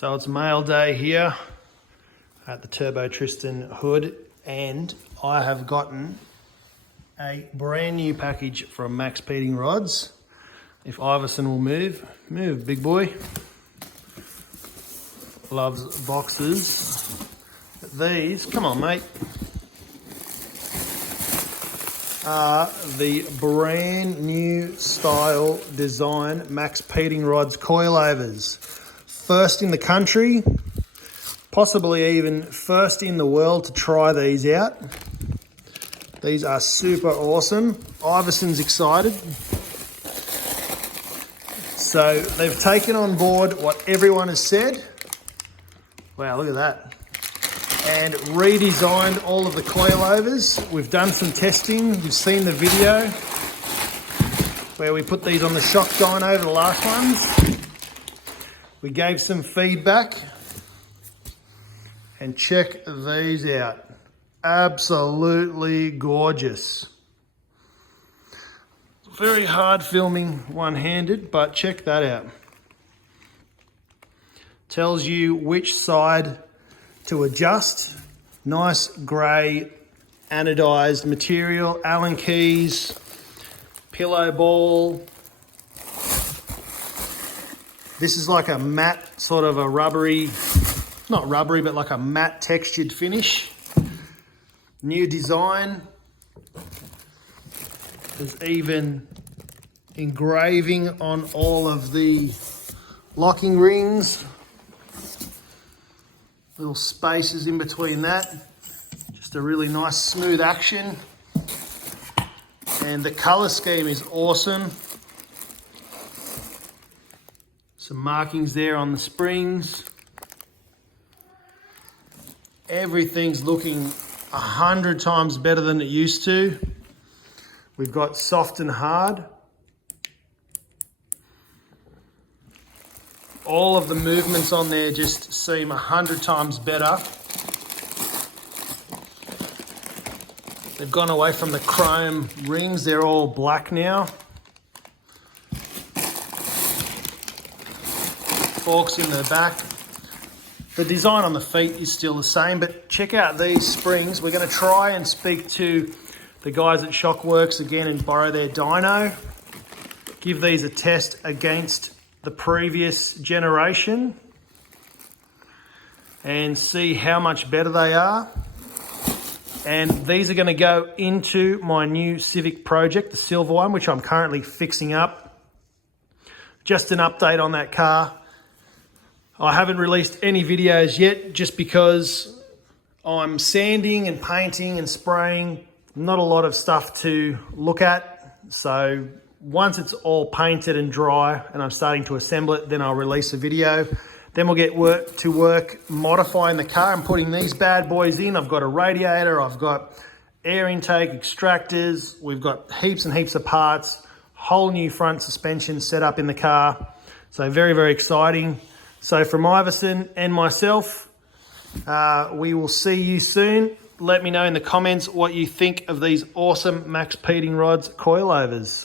So it's mail day here at the Turbo Tristan hood, and I have gotten a brand new package from Maxpeedingrods. If Iverson will move, big boy. Loves boxes. But these, come on mate, are the brand new style design Maxpeedingrods Coilovers. First in the country, possibly even first in the world to try these out. These are super awesome. Iverson's excited. So they've taken on board what everyone has said. Wow, look at that. And redesigned all of the coilovers. We've done some testing. You've seen the video where we put these on the shock dyno, the last ones. We gave some feedback, and check these out. Absolutely gorgeous. Very hard filming one-handed, but check that out. Tells you which side to adjust. Nice grey anodized material, Allen keys, pillow ball. This is like a matte, sort of a rubbery, not rubbery, but like a matte textured finish. New design. There's even engraving on all of the locking rings. Little spaces in between that. Just a really nice smooth action. And the color scheme is awesome. Some markings there on the springs. Everything's looking 100 times better than it used to. We've got soft and hard. All of the movements on there just seem 100 times better. They've gone away from the chrome rings. They're all black now. Forks in the back. The design on the feet is still the same, but check out these springs. We're going to try and speak to the guys at Shockworks again and borrow their dyno. Give these a test against the previous generation and see how much better they are. And these are going to go into my new Civic project, the silver one, which I'm currently fixing up. Just an update on that car. I haven't released any videos yet just because I'm sanding and painting and spraying. Not a lot of stuff to look at. So once it's all painted and dry and I'm starting to assemble it, then I'll release a video. Then we'll get to work modifying the car and putting these bad boys in. I've got a radiator, I've got air intake, extractors, we've got heaps and heaps of parts, whole new front suspension set up in the car. So very, very exciting. So from Iverson and myself, we will see you soon. Let me know in the comments what you think of these awesome Maxpeedingrods coilovers.